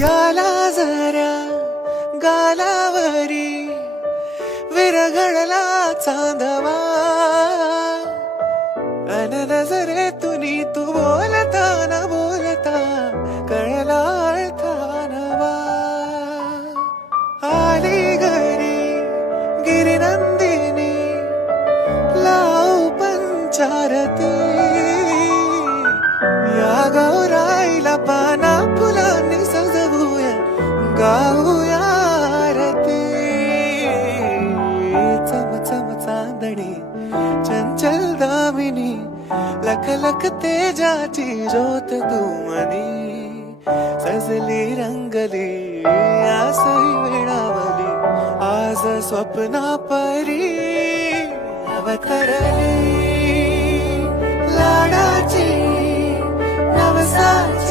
गेला जरा गालावरी विरघळला चांदवा अन नजरेतून तू बोलता न बोलता कळला अर्था नवा आली घरी गिरिनंदिनी लाव पंचारती या गौराईला पाना फुलांनी सजवूया गाऊया आरती चम चम चांदणी चंचल दामिनी लख लख तेजाची ज्योत तू मनी सजली रंगली आसई वेळावली आज स्वप्ना परी अवतरली लाडाची नवसाची